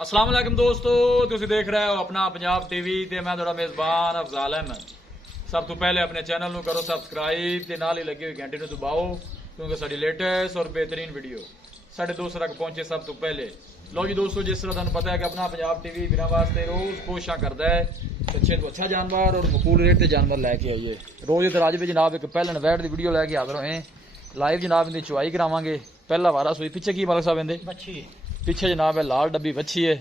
अस्सलाम वालेकुम दोस्तों, तुसीं देख रहे हो अपना पंजाब टीवी ते मैं तुहाडा मेज़बान अफजाल अहमद। सब तो पहले अपने चैनल को करो सबसक्राइब ते नाल ही लगी हुई घंटी को दबाओ क्योंकि साडी लेटेस्ट और बेहतरीन वीडियो साढ़े दोस्तों तक पहुंचे सब तो पहले। लो जी दोस्तों, जिस तरह तुहानू पता है कि अपना पंजाब टीवी बिना वास्ते रोज़ कोशिशां करता है अच्छे तो अच्छा जानवर और मकूल रेट के जानवर लैके आइए। रोज़ इधर अज भी जनाब एक पहलन वैट की वीडियो लैके हाजिर होए लाइव जनाब इनकी चुवाई करावांगे। पहला वारा सोई पिछे की मालक साहब इनके पीछे जनाब है लाल डब्बी बच्ची है।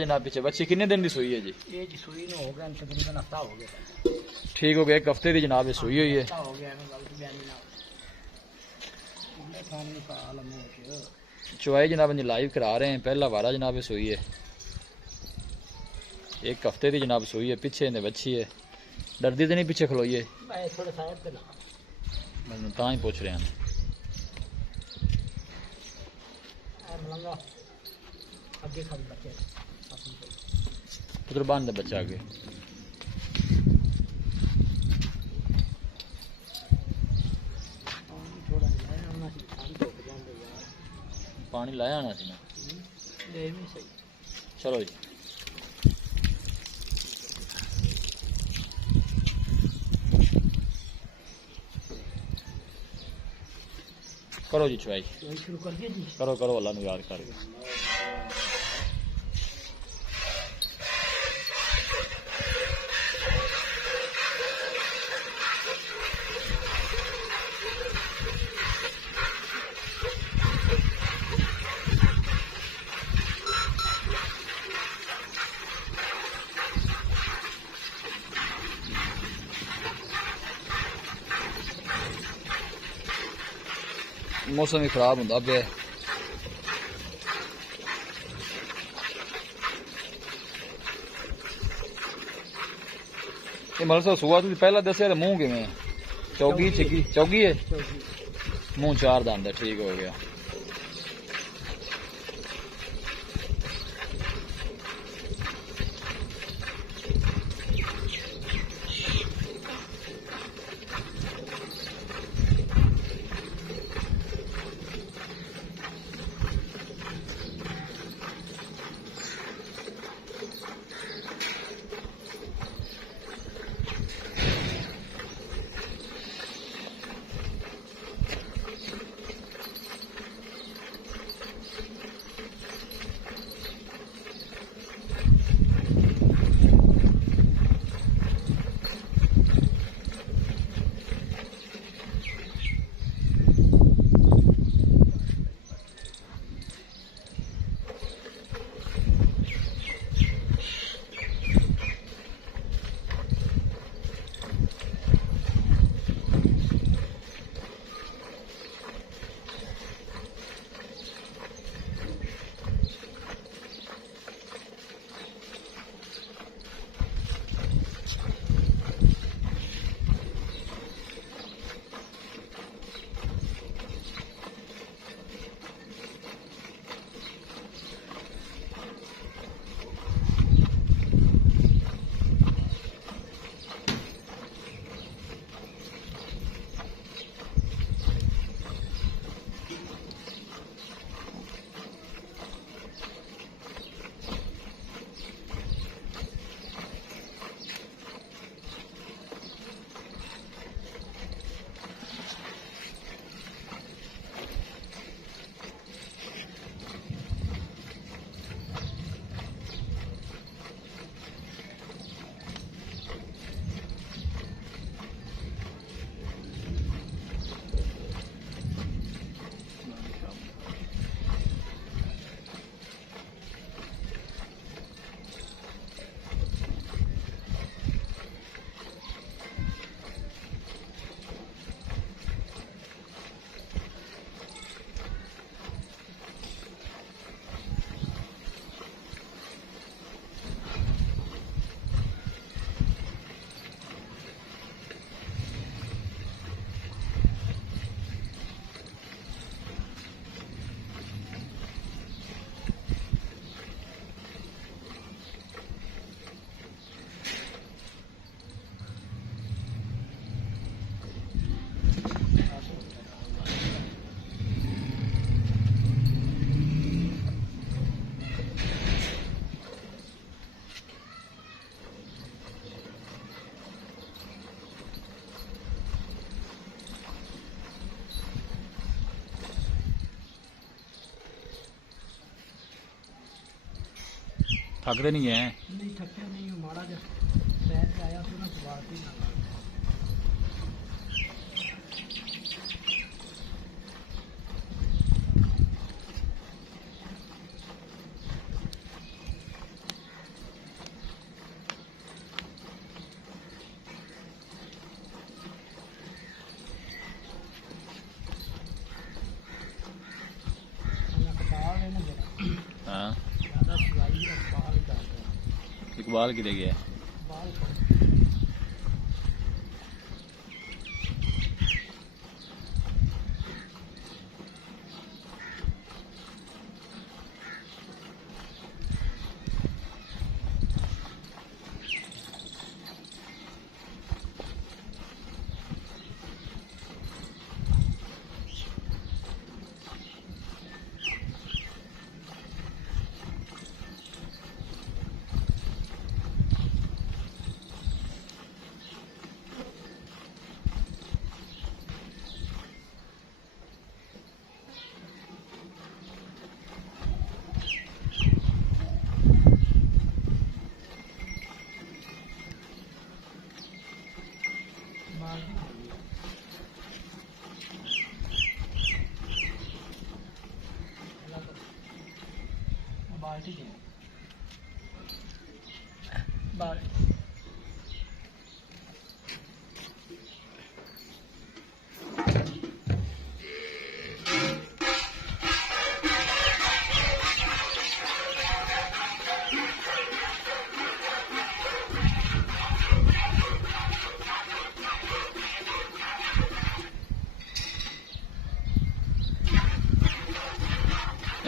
जनाब पीछे बच्ची कितने दिन की सुई है जी? ये जी सुई हो गया तकरीबन हफ्ता हो गया। ठीक हो गया, एक हफ्ते की जनाब सुई हुई है। चुवाई जनाब इनकी लाइव करा रहे हैं। पहला वारा जनाब सुई है, एक हफ्ते की जनाब सुई है। पीछे इन्हें बच्ची है, डरदी तो नहीं पीछे खलोई है? मैं ता ही पूछ रहा हूँ। पुत्र बांध दे बच्चा आगे। पानी लाया आना सी ना। चलो जी करो जी चुवाई शुरू कर दिया जी। करो करो अल्लाह याद करके। मौसम भी खराब होंदा पे। मतलब सुआ तुम पहला दसिया तो मुंह किमें चौगी छिकी चौगी है मुंह चार दंद है। ठीक हो गया। थकते नहीं है? नहीं थके नहीं हो, माड़ा जब पैर से आया तो ना बाल्टी ना हाँ। ज़्यादा सिलाई और बाल डालते हैं। इकबाल की गया है। बाल बाल्टी दे बाल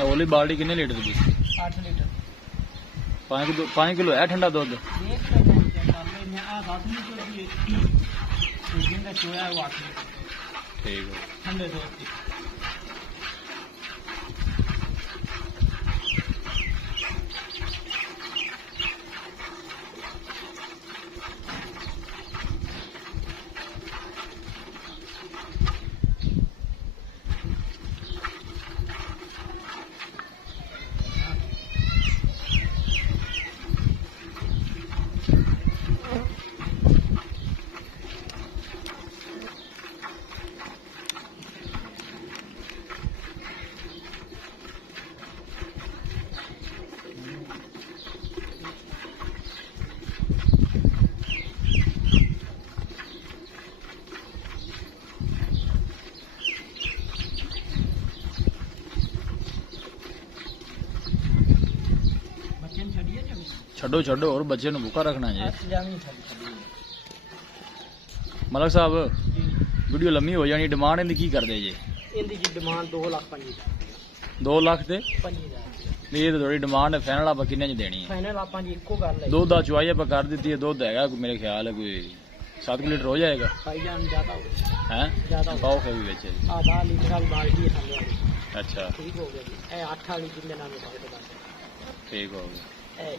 ओली बाल्टी कितने लीटर की? 8 लीटर 5 किलो है ठंडा दूध? देख लेते हैं क्या कर लेंगे। 10 लीटर की जिंदा चोया है वो 8 लीटर ठीक है। ठंडे दूध की। छो छो और बच्चे ਨੂੰ भूखा रखना है। जामी छड़ी मलक साहब वीडियो लम्मी हो जानी, डिमांड इनकी की करदे जे? इनकी जी डिमांड 2,50,000 2 लाख ते 50,000 ये तो थोड़ी डिमांड है। फाइनल आप किन्ने च देनी है? फाइनल आप जी इको गल है। दूध दा चुआई आप कर दी है। दूध हैगा मेरे ख्याल है कोई 7 लीटर हो जाएगा। भाईजान ज्यादा हो हैं ज्यादा पाओ के भी बेचे? 10 लीटर वाली बाल्टी है सामने वाली। अच्छा ठीक हो गया। ए 8 वाली जिंदे नाम है। ठीक हो गया। ए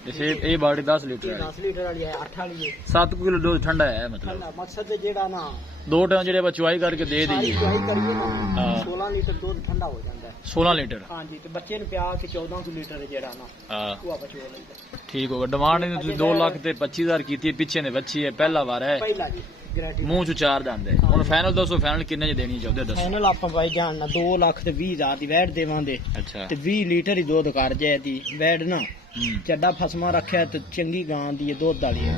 जैसे ये बाल्टी 10 लीटर है, 10 लीटर वाली है, 8 वाली है। 7 किलो दूध ठंडा है मतलब। ठंडा मकसद है जेड़ा ना 2 टन जेड़े आप चुआई करके दे सारी दीजिए। चुआई करिए ना हाँ। 16 लीटर दूध ठंडा हो जाता है। 16 लीटर? हाँ जी। तो बच्चे ने प्या के 1400 लीटर जेड़ा ना हाँ वो आप चो लेंगे। ठीक होगा। डिमांड इन्हें 2 लाख ते 25,000 की पिछे ने बच्ची है, पहला बार है पहला जी गारंटी। मूंह चो 4 दंद है। हुन फाइनल दसो, फाइनल किन्ने च देनी चाहते दसो? फाइनल आप भाई जान ना 2,20,000 दी वैट देवांगे। अच्छा ते 20 लीटर ही दूध कर जाए दी वैट ना ਚੱਡਾ ਫਸਮਾ ਰੱਖਿਆ ਤੇ ਚੰਗੀ ਗਾਂ ਦੀ ਦੁੱਧ ਵਾਲੀ ਹੈ।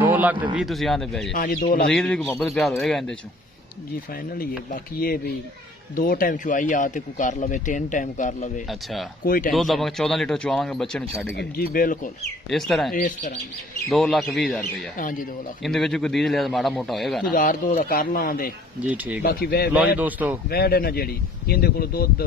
2 ਲੱਖ ਤੇ 20 ਤੁਸੀਂ ਆਂਦੇ ਪਏ ਜੀ? ਹਾਂਜੀ 2 ਲੱਖ ਮਜ਼ੀਦ ਵੀ ਕੋਈ ਮੁਹੱਬਤ ਪਿਆਰ ਹੋਏਗਾ ਇਹਦੇ ਚੋਂ? ਜੀ ਫਾਈਨਲ ਹੀ ਹੈ। ਬਾਕੀ ਇਹ ਵੀ 2 ਟਾਈਮ ਚੁਆਈ ਆ ਤੇ ਕੋਈ ਕਰ ਲਵੇ, 3 ਟਾਈਮ ਕਰ ਲਵੇ। ਅੱਛਾ ਕੋਈ ਟਾਈਮ ਦੁੱਧ ਆਪਾਂ 14 ਲੀਟਰ ਚੁਆਵਾਂਗੇ ਬੱਚੇ ਨੂੰ ਛੱਡ ਕੇ? ਜੀ ਬਿਲਕੁਲ ਇਸ ਤਰ੍ਹਾਂ ਇਸ ਤਰ੍ਹਾਂ ਜੀ। 2,20,000 ਰੁਪਇਆ? ਹਾਂਜੀ 2 ਲੱਖ। ਇਹਦੇ ਵਿੱਚ ਕੋਈ ਦੀਜ ਲਿਆ ਮਾੜਾ ਮੋਟਾ ਹੋਏਗਾ ਨਾ? 1002 ਦਾ ਕਰ ਲਾਂਦੇ ਜੀ ਠੀਕ ਬਾਕੀ ਹੈ। ਲੋ ਜੀ ਦੋਸਤੋ ਵੈੜ ਹੈ ਨਾ ਜਿਹੜੀ ਇਹਦੇ ਕੋਲ ਦੁੱਧ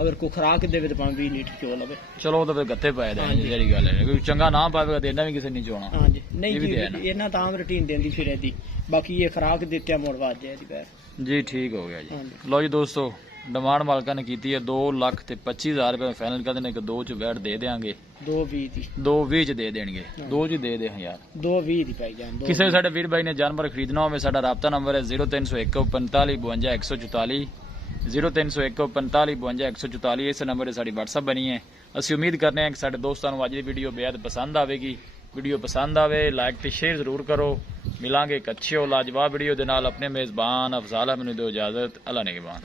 ਅਗਰ ਕੋਈ ਖਰਾਕ ਦੇਵੇ ਤਾਂ 20 ਲੀਟਰ ਚੋ ਲਵੇ। ਚਲੋ ਉਹ ਤਾਂ ਫਿਰ ਗੱਤੇ ਪਾਏ ਦੇ ਜਿਹੜੀ ਗੱਲ ਹੈ। ਕੋਈ ਚੰਗਾ ਨਾ ਪਾਵੇਗਾ ਤੇ ਇਹਨਾਂ ਵੀ ਕਿਸੇ ਨਹੀਂ ਚੋਣਾ। ਹਾਂਜੀ ਨਹੀਂ ਜੀ ਇਹਨਾਂ ਤਾਂ ਆਮ ਰੂਟੀਨ ਦਿੰਦੀ ਫਿਰੇ ਦੀ। ਬਾਕੀ ਇਹ ਖਰਾਕ ਦਿੱਤਿਆ ਮੁੜ ਵੱਜ ਜਾਏ ਦੀ ਪੈਰ। ਜੀ ਠੀਕ ਹੋ ਗਿਆ ਜੀ। ਲੋ ਜੀ ਦੋਸਤੋ ਡਿਮਾਂਡ ਮਾਲਕਾਂ ਨੇ ਕੀਤੀ ਹੈ 2 ਲੱਖ ਤੇ 25,000 ਰੁਪਏ ਫਾਈਨਲ ਕਰਦੇ ਨੇ ਕਿ 2 ਚ ਵੈਟ ਦੇ ਦੇਾਂਗੇ। 220 ਦੀ 220 ਚ ਦੇ ਦੇਣਗੇ। 2 ਚ ਦੇ ਦੇ ਯਾਰ। 220 ਦੀ ਪਾਈ ਜਾਨ। ਕਿਸੇ ਵੀ ਸਾਡੇ ਵੀਰ ਬਾਈ ਨੇ ਜਾਨਵਰ ਖਰੀਦਣਾ ਹੋਵੇ ਸਾਡਾ ਰਾਬਤਾ ਨੰਬਰ ਹੈ 0301 45 52 144 0301 45 52 144। ਇਸ ਨੰਬਰ ਤੇ ਸਾਡੀ WhatsApp ਬਣੀ ਹੈ। ਅਸੀਂ ਉਮੀਦ ਕਰਨੇ ਹਾਂ ਕਿ ਸਾਡੇ ਦੋਸਤਾਂ ਨੂੰ ਅੱਜ ਦੀ ਵੀਡੀਓ ਬੇहद ਪਸੰਦ ਆਵੇਗੀ। ਵੀਡੀਓ ਪਸੰਦ ਆਵੇ ਲਾਈਕ ਤੇ ਸ਼ੇਅਰ ਜ਼ਰੂਰ ਕਰੋ। ਮਿਲਾਂਗੇ ਇੱਕ ਅੱਛੇ ਔਰ ਲਾਜਵਾਬ ਵੀਡੀਓ ਦੇ ਨਾਲ। ਆਪਣੇ ਮੇਜ਼ਬਾਨ ਅਫਜ਼ਾਲ ਅਹਿਮਦ ਨੂੰ ਦਿਓ ਇਜਾਜ਼ਤ। ਅੱਲਾ ਨਿਗਹਿਬਾਨ।